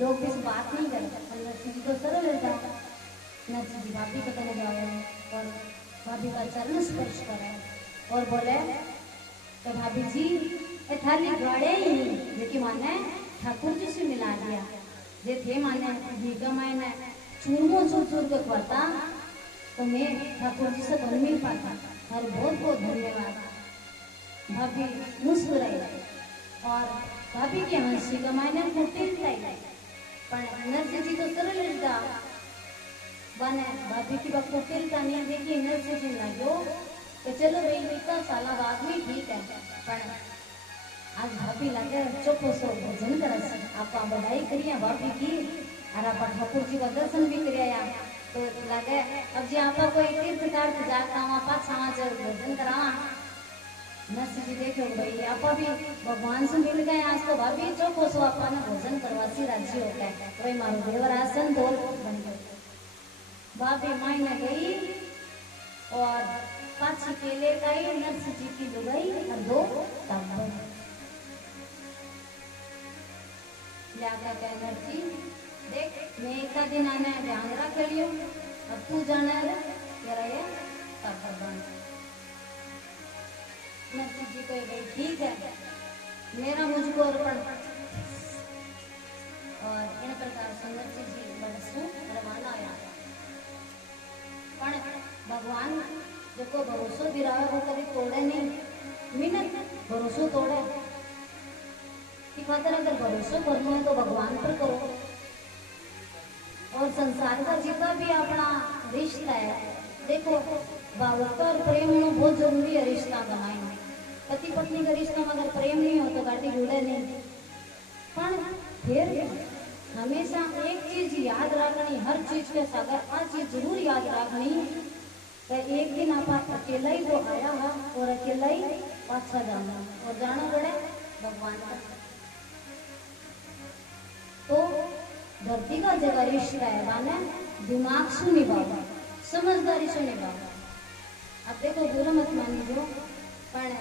लोग भी बात नहीं करते, पर नरसिंह जी तो सरल रहता है। नरसिंह जी भाभी को तने जावे और भाभी का चरण स्पर्श करे और बोले तो भाभी जी ए थारी गड़े ही जेकी माने ठाकुर जी से मिला दिया जे थे माने भीगा माने चूरमो चूर चूर के खवाता तो मैं ठाकुर जी से बन मिल पाता। और बहुत बहुत धन्यवाद। भाभी मुस्कुराई और भाभी के हंसी का मायने कुटिलता ही पर नरसिंह जी तो सरल रहता बने भाभी की बात कुटिलता नहीं देखी नरसिंह जी लगे तो चलो भाई इतना साला बाद में ठीक है पर आज भाभी लगे चुप सो भजन कर आप बधाई करिए भाभी की और आप ठाकुर जी का दर्शन भी करिया तो लगे अब जी आप कोई तीर्थ कार्य जाता हूँ आप समाज भजन करावा नरसिंह जी देखो भाई आप भी भगवान से मिल गए आज तो भाभी चौको सो आप भोजन करवासी राज्य होता है वही मारो देवर आसन दो बन गए। भाभी मायने गई और पाछी केले गई नरसिंह जी की लुगाई और दो टाबर लिया कह नरसिंह देख मैं एक दिन आना है ध्यान रख लियो अब तू जाना है तेरा ये टाबर बन। नरसिंह जी को भाई ठीक है मेरा मुझको अर्पण और इन प्रकार से नरसिंह जी बरसू रवाना आया पण भगवान जो भरोसो दिरावे वो कभी तोड़े नहीं मिनट भरोसो तोड़े कि खातर अगर भरोसो करना है तो भगवान पर करो और संसार का जितना भी अपना रिश्ता है देखो भावुकता और प्रेम में बहुत जरूरी है रिश्ता बनाए पति पत्नी का रिश्ता में अगर प्रेम नहीं हो तो गाड़ी जुड़े नहीं पर फिर हमेशा एक चीज याद रखनी हर चीज के सागर आ चीज जरूर याद रखनी तो एक दिन आप अकेला ही वो आया है और अकेला ही पाछा जाना और जाना पड़े भगवान का तो धरती का जगह रिश्ता है माने दिमाग से निभाओ समझदारी से निभाओ। अब देखो बुरा मत मानी जो पर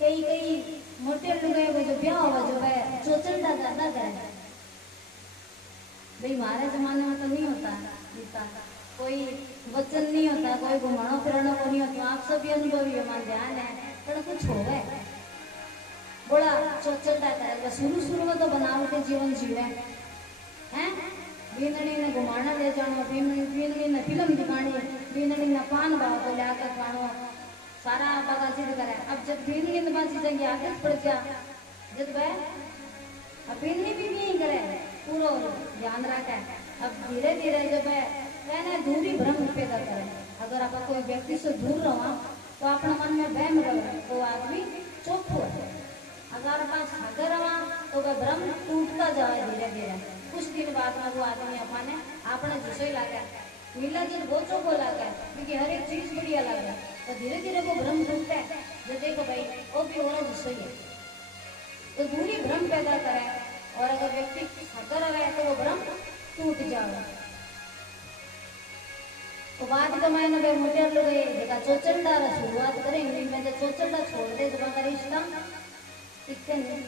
कई कई मोटे लोग वो जो ब्याह हुआ जो है चोचलता ज्यादा करे भाई हमारे जमाने में तो नहीं होता इतना कोई वचन नहीं होता कोई घुमानो फिरानो को नहीं होता आप सभी अनुभवी मान ध्यान है पर कुछ हो गए बड़ा चोचलता करे शुरू शुरू में तो बनावटी जीवन जीवे हैं बीनड़ी ने घुमाना ले जाना बीनड़ी ने फिल्म दिखानी बीनड़ी ने पान भाव को लिया खानो सारा बागा सिद्ध करे। अब जब बीनड़ी ने बात चीजें आदत पड़ गया जब वह अब बीनड़ी भी नहीं करे पूरा ध्यान रखे अब धीरे धीरे जब है दूरी भ्रम पैदा करे अगर आप कोई व्यक्ति से दूर रहो तो अपने मन में बहम रहे तो आदमी चुप हो अगर पास अगर रहा तो वह भ्रम टूटता जाए धीरे धीरे कुछ दिन बाद में वो आदमी अपने जिसे लगे मिला जिन बोचो को लगे क्योंकि हर एक चीज बढ़िया लगे तो धीरे धीरे वो भ्रम टूटता है जो देखो भाई वो भी हो रहा जिससे ही तो दूरी भ्रम पैदा करे और अगर व्यक्ति अगर रहे तो वो भ्रम टूट जाए तो बाद के महीने में मोटे लोग देखा चोचलता शुरुआत करेंगे में जो चोचलता छोड़ दे जब का रिश्ता टिकते नहीं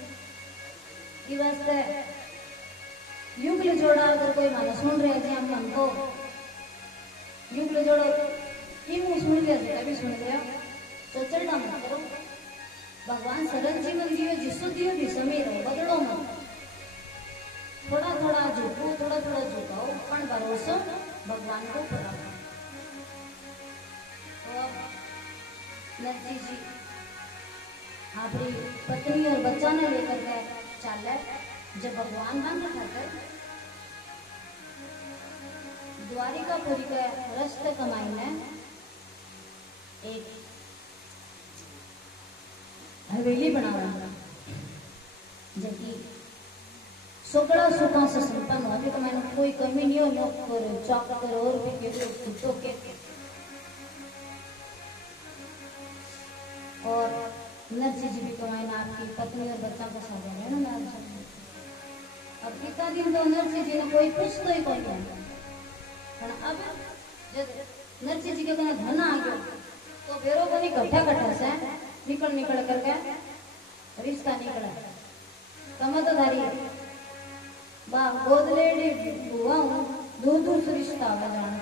कि वास्ते युगल जोड़ा अगर कोई मानो सुन रहे थे हम मन को युगल जोड़ो कि मुंह सुन लिया था भी सुन लिया चोचलता मत करो भगवान सरल जीवन दियो जिसो दियो भी समय रहो बदलो मत थोड़ा थोड़ा झुको थोड़ा थोड़ा झुकाओ पण भरोसो भगवान को पूरा नरसिंह जी अपनी पत्नी और बच्चा ने लेकर के चले जब भगवान बन खाकर द्वारिकापुरी के रास्ते कमाई में एक हवेली बना रहा जबकि सगड़ा सुखों से संपन्न हो तो मैंने कोई कमी नहीं हो नौकर चाकर और भी कुत्तों के और नरसिंह जी भी कमाई आपकी पत्नी और बच्चा को साझा है ना अब कितना दिन तो नरसिंह जी ने कोई पूछ तो ही कौन है अब जब नरसिंह जी के कहना धन आ गया तो बेरो को नहीं गड्ढा गड्ढा से निकल करके रिश्ता निकला कम तो धारी वाह गोद लेडी हुआ हूँ दूर दूर से रिश्ता आवा जाना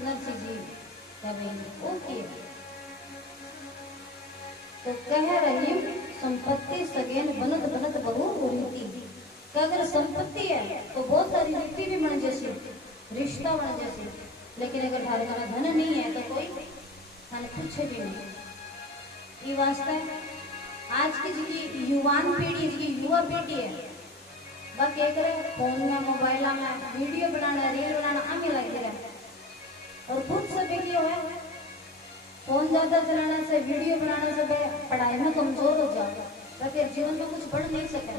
नरसी जी क्या भाई ओके तो कह रही संपत्ति सगेन बनत बनत बहु रीति कि अगर संपत्ति है तो बहुत सारी रीति भी बन जैसी रिश्ता बन जैसी लेकिन अगर थारे का धन नहीं है तो कोई थाने पूछे भी नहीं ये वास्ते आज की जी युवान पीढ़ी जी युवा पीढ़ी है वह क्या करे फोन में मोबाइल में वीडियो बनाना रील बनाना आगे लगे रहे और खुद से भी क्यों है फोन ज्यादा चलाने से वीडियो बनाने से पढ़ाई में कमजोर हो जाओगे तो फिर जीवन में कुछ बढ़ नहीं सके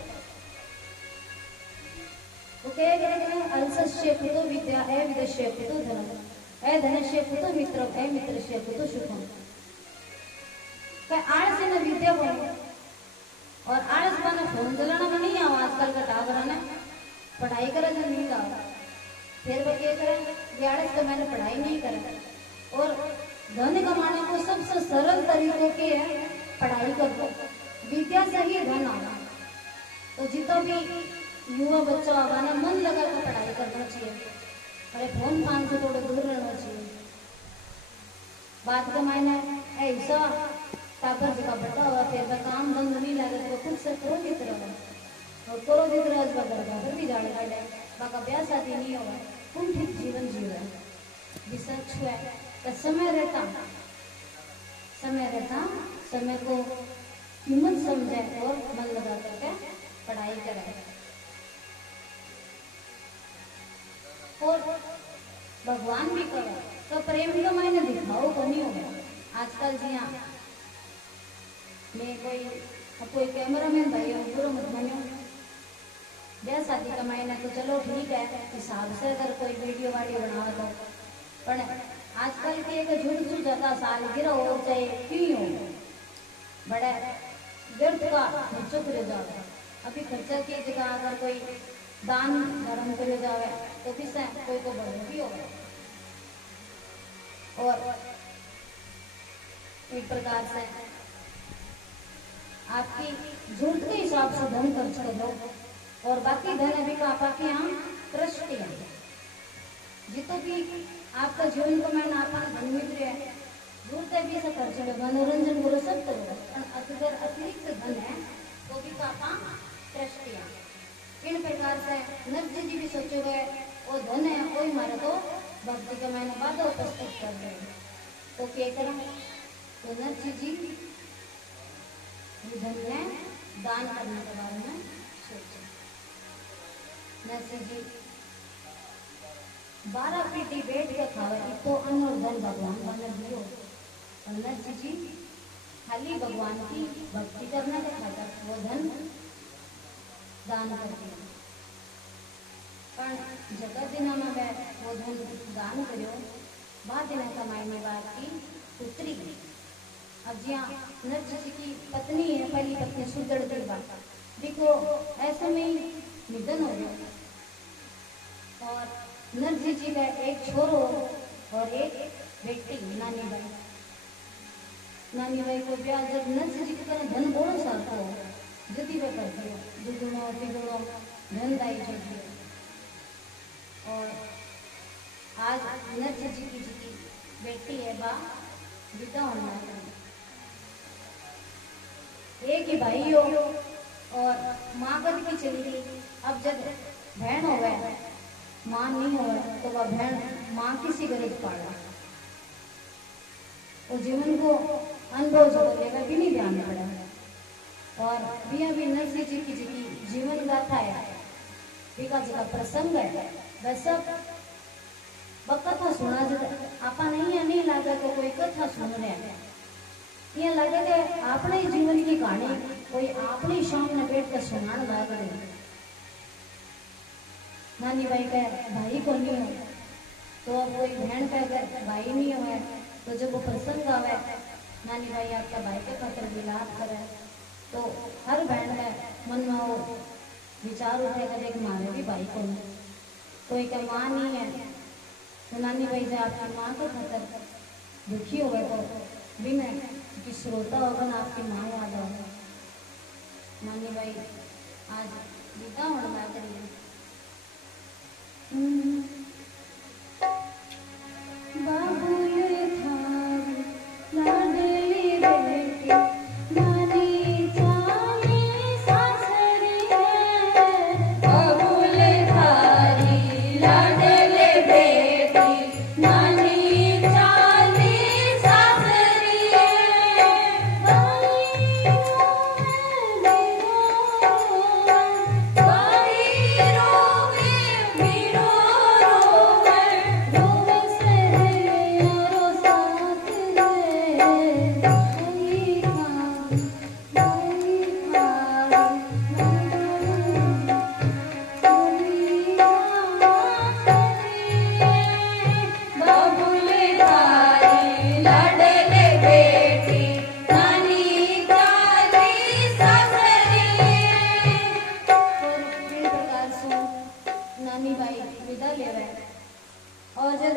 तो क्या करेंगे अल्सस्य कुतो विद्या है विदस्य कुतो धनम है धनस्य कुतो मित्र है मित्रस्य कुतो सुखम क्या आलस न विद्या बनो और आलस बने फोन चलाना में नहीं आओ आजकल का टावर ने पढ़ाई करे जो नहीं आओ फिर वो क्या करें आलस तो मैंने पढ़ाई नहीं करा और धन कमाने को सबसे सरल तरीकों के है पढ़ाई कर दो विद्या से ही धन आना तो जितना भी युवा बच्चा आवाना मन लगा कर पढ़ाई करना चाहिए अरे फोन फान से थोड़ा दूर रहना चाहिए बात का मायने ऐसा टापर जी का बड़ा हुआ फिर वह काम बंद नहीं लगे तो खुद से क्रोधित रहो और क्रोधित रह फिर भी जाने का बाका ब्याह शादी नहीं होगा कुंठित जीवन जी रहा विसर्च है तो समय रहता समय को कीमत समझे और मन लगा करके पढ़ाई करे और भगवान भी करे तो प्रेम का मायने दिखाओ को नहीं होगा आजकल जी हाँ मैं कोई कैमरामैन भाई हूँ पूरा मत मानो ब्याह शादी का मायने तो चलो ठीक है हिसाब से अगर कोई वीडियो वाडियो बना दो पर आजकल के एक झूठ झूठ ज्यादा साल गिरा हो चाहे क्यों हो बड़े व्यर्थ का खर्चो करे जावे अभी खर्चा की जगह अगर कोई दान धर्म करे जावे तो किससे कोई को बढ़ो भी होगा और एक प्रकार से आपकी जरूरत के हिसाब से धन खर्च कर दो और बाकी धन अभी का आपके यहाँ ट्रस्ट है जितो भी आपका जीवन को मैंने आपका धन मित्र है जरूरत भी से खर्च लो मनोरंजन करो सब करो अगर अतिरिक्त धन है तो भी पापा ट्रस्ट है इन प्रकार से नर्जी जी भी सोचे हुए वो धन है कोई मारे तो भक्ति का मैंने बाधा उपस्थित कर रहे हैं तो क्या करें तो नर्जी जी धन में दान करने के बारे में सोचे नर्जी जी 12 पीटी बैठ के खावे इतो अन्न और धन भगवान का न दियो और नर्जी जी खाली भगवान की भक्ति करने के खातर वो धन दान कर दिया पर जगह दिना में वो धन दान करो बाद दिन कमाई में बात की पुत्री अब जी नर्जी जी की पत्नी है पहली पत्नी सुदड़ की बात देखो ऐसे में ही निधन हो गया और नर्जी जी का एक छोरो और एक बेटी नानी भाई को ब्याह जब नर्जी जी के धन बोलो सारखो जदी वे कर दियो दुगुणो तिगुणो धन दाई जो और आज नर्जी जी की बेटी है बा विदा होना एक ही भाई हो और माँ कद की चली गई अब जब बहन हो गए माँ नहीं हो तो वह बहन माँ किसी गरज पाड़ा और जीवन को अनुभव जो लेगा भी नहीं ध्यान पड़ा और भी नर्जी जी की जीवन गाथा है विकास का प्रसंग है वैसा कथा सुना जो आपा नहीं लगे तो कोई कथा सुन रहे हैं ये लगे कि अपने जीवन की कहानी कोई अपने सामने बैठ कर सुनाने लग रहे नानी भाई का भाई को नहीं हो तो अब कोई बहन का अगर भाई नहीं हो तो जब वो प्रसंग आवे नानी भाई आपका भाई के खातर विलाप करे तो हर बहन का मन में वो विचार उठेगा देख मारे भी भाई को नहीं कोई का माँ नहीं है तो नानी भाई से आपकी माँ के खातर दुखी हो गए तो भी मैं कि श्रोता होगा ना आपकी माँ याद होगा नानी भाई आज विदा होने लग रही है प्यार सो नानी बाई विदा लेवे और जब